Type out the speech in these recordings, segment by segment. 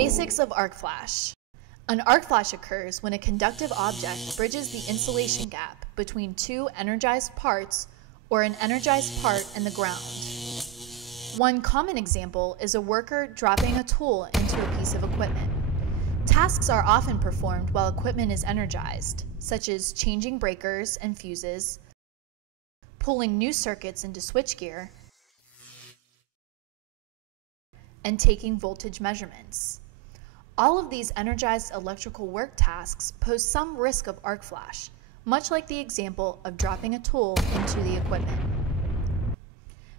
Basics of arc flash. An arc flash occurs when a conductive object bridges the insulation gap between two energized parts or an energized part and the ground. One common example is a worker dropping a tool into a piece of equipment. Tasks are often performed while equipment is energized, such as changing breakers and fuses, pulling new circuits into switchgear, and taking voltage measurements. All of these energized electrical work tasks pose some risk of arc flash, much like the example of dropping a tool into the equipment.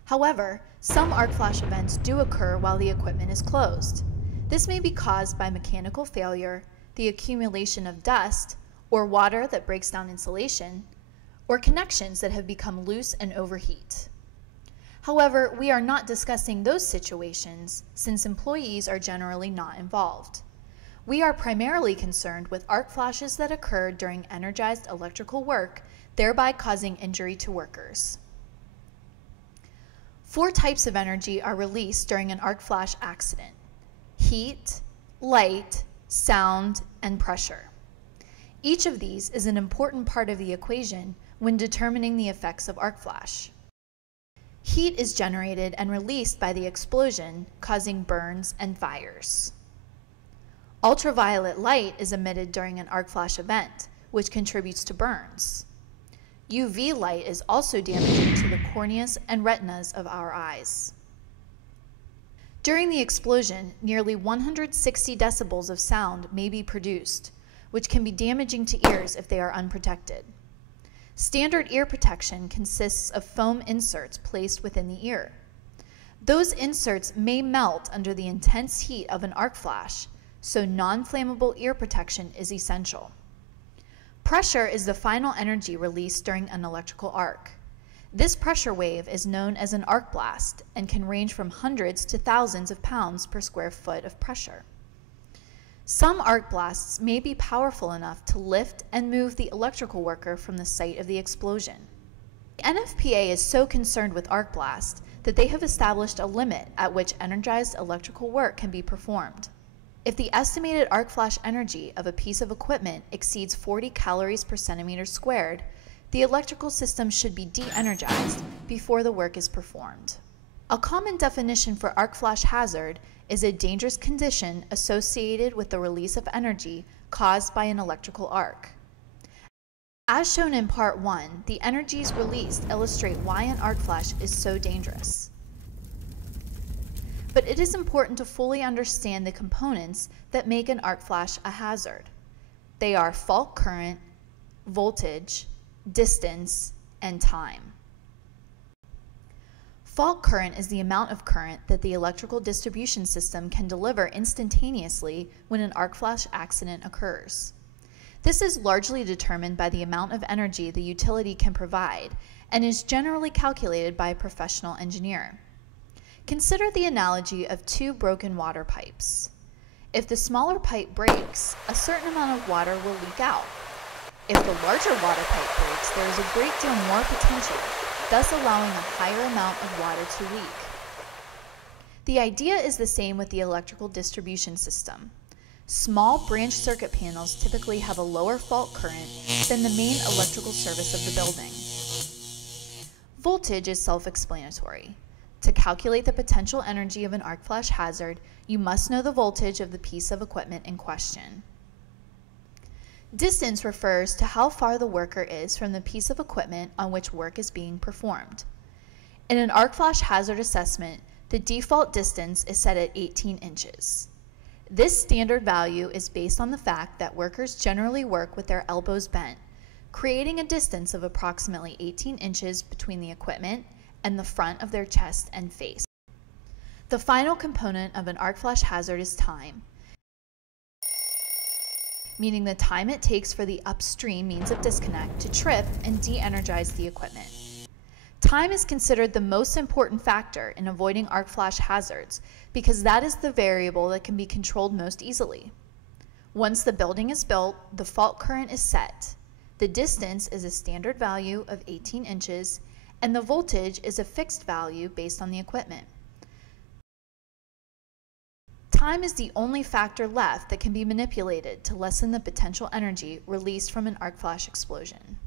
However, some arc flash events do occur while the equipment is closed. This may be caused by mechanical failure, the accumulation of dust, or water that breaks down insulation, or connections that have become loose and overheat. However, we are not discussing those situations since employees are generally not involved. We are primarily concerned with arc flashes that occur during energized electrical work, thereby causing injury to workers. 4 types of energy are released during an arc flash accident: heat, light, sound, and pressure. Each of these is an important part of the equation when determining the effects of arc flash. Heat is generated and released by the explosion, causing burns and fires. Ultraviolet light is emitted during an arc flash event, which contributes to burns. UV light is also damaging to the corneas and retinas of our eyes. During the explosion, nearly 160 decibels of sound may be produced, which can be damaging to ears if they are unprotected. Standard ear protection consists of foam inserts placed within the ear. Those inserts may melt under the intense heat of an arc flash, so non-flammable ear protection is essential. Pressure is the final energy released during an electrical arc. This pressure wave is known as an arc blast and can range from hundreds to thousands of pounds per square foot of pressure. Some arc blasts may be powerful enough to lift and move the electrical worker from the site of the explosion. The NFPA is so concerned with arc blast that they have established a limit at which energized electrical work can be performed. If the estimated arc flash energy of a piece of equipment exceeds 40 calories per centimeter squared, the electrical system should be de-energized before the work is performed. A common definition for arc flash hazard is a dangerous condition associated with the release of energy caused by an electrical arc. As shown in Part 1, the energies released illustrate why an arc flash is so dangerous. But it is important to fully understand the components that make an arc flash a hazard. They are fault current, voltage, distance, and time. Fault current is the amount of current that the electrical distribution system can deliver instantaneously when an arc flash accident occurs. This is largely determined by the amount of energy the utility can provide and is generally calculated by a professional engineer. Consider the analogy of 2 broken water pipes. If the smaller pipe breaks, a certain amount of water will leak out. If the larger water pipe breaks, there is a great deal more potential, thus allowing a higher amount of water to leak. The idea is the same with the electrical distribution system. Small branch circuit panels typically have a lower fault current than the main electrical service of the building. Voltage is self-explanatory. To calculate the potential energy of an arc flash hazard, you must know the voltage of the piece of equipment in question. Distance refers to how far the worker is from the piece of equipment on which work is being performed. In an arc flash hazard assessment, the default distance is set at 18 inches. This standard value is based on the fact that workers generally work with their elbows bent, creating a distance of approximately 18 inches between the equipment and the front of their chest and face. The final component of an arc flash hazard is time, meaning the time it takes for the upstream means of disconnect to trip and de-energize the equipment. Time is considered the most important factor in avoiding arc flash hazards because that is the variable that can be controlled most easily. Once the building is built, the fault current is set. The distance is a standard value of 18 inches and the voltage is a fixed value based on the equipment. Time is the only factor left that can be manipulated to lessen the potential energy released from an arc flash explosion.